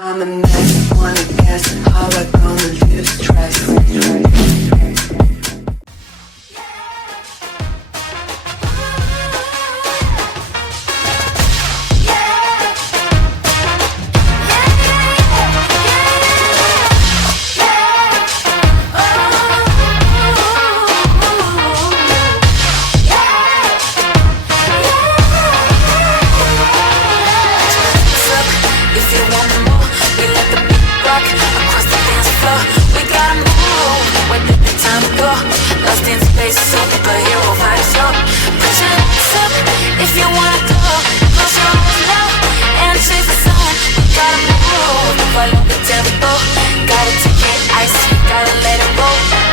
I'm a mess, wanna guess how I gonna lose stress. Superhero vibes up. Put your hands up if you wanna go. Close your eyes now and chase the sun. We gotta move, follow the tempo. Gotta take it icy, gotta let it roll.